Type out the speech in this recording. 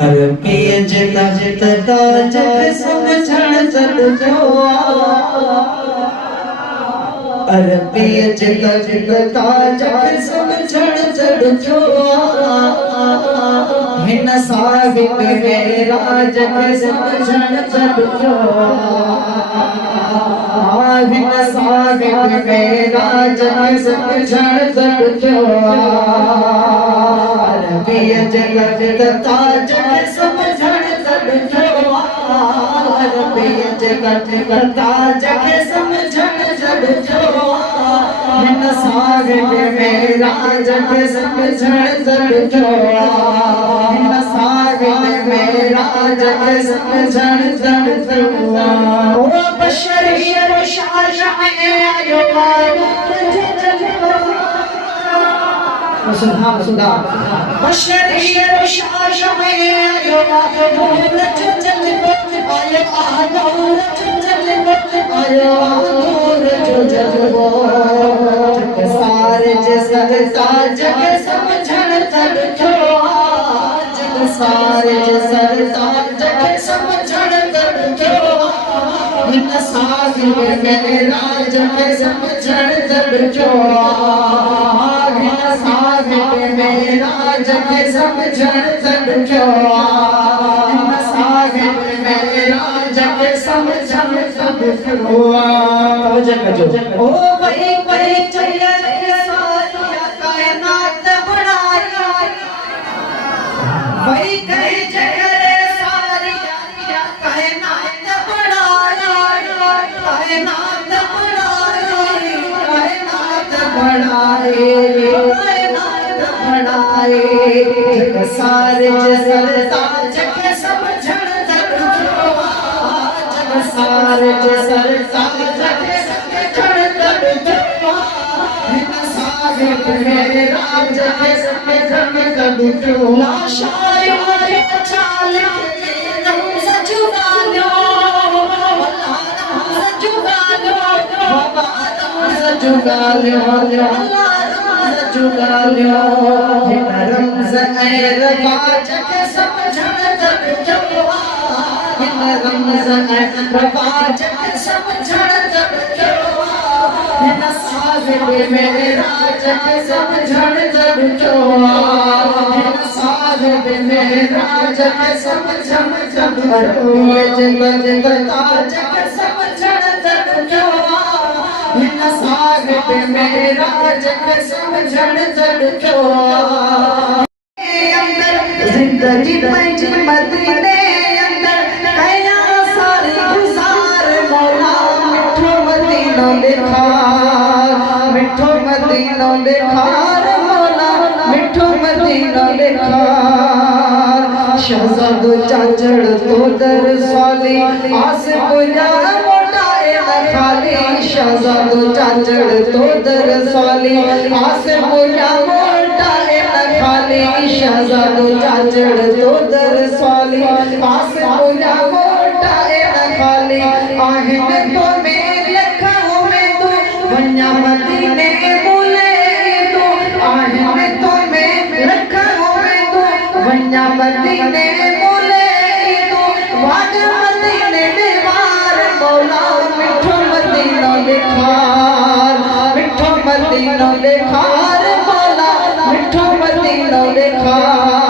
पिय जिता जिता जग समझण सदजो पिय जिता जिता जग समझण सदजो हिन साबिक मेरा जग समझण सदजो हिन साबिक मेरा जग समझण सदजो पिय जिता जिता जग समझण सदजो पिय जिता जिता जग समझण सदजो हिन साबिक मेरा जग समझण सदजो हिन साबिक मेरा जग समझण सदजो ओ बशरियत शाशाए सुधा सुधा बशरियत शाशाए बहुत चल आयो आदौर चल आयो आदौर जो जगो सारे जग जग समझण सदजो जग सारे जग समझण सदजो हिन साबिक मेरा जग समझण सदजो हिन साबिक मेरा जग समझण सदजो हिन साबिक मेरा जग समझण सदजो ओ भाई भाई चलिया सारिया कायनात बनाई भाई कहे जगरे सारिया कायनात बनाई कायनात बनाई कायनात बनाई कायनात बनाई जग सारे जसरता जग समझण सदजो जग सारे जसरता जग समझण सदजो हिन साबिक मेरा जग समझण सदजो लाशारे चाल रंग जुगा लो जुगा लो बाबा जुगा लो जुगा लो हिन रमज ऐर जग समझण सदजो हिन रमज ऐर जग समझण सदजो हिन साबिक मेरा जग समझण सदजो हिन साबिक मेरा जग समझण सदजो जग जिता जग समझण सदजो हिन साबिक मेरा जग समझण सदजो अंदर जिंदगी पैंच मदीने अंदर कया सारी गुजार मौला मिठो मदीनो लिखार मिठो मदीनो लिखार मौला मिठो मदीनो लिखार शहजादो चाचड़ तो दर साली आस बुझा मोटाए न खाली शहजादो चाचड़ तो दर साली आस बुझा मोटाए न खाली शहजादो चाचड़ तो दर साली आस बुझा मोटाए न खाली आहिन तो मेरी अखों में तू वन्या मदीने बोले तू आहिन तो मेरी अखों में तू वन्या मदीने बोले तू वाग मदीने दीवार मौला मिठो मदीनो लिखार मिठो मदीनो लिखार मौला मिठो मदीनो लिखार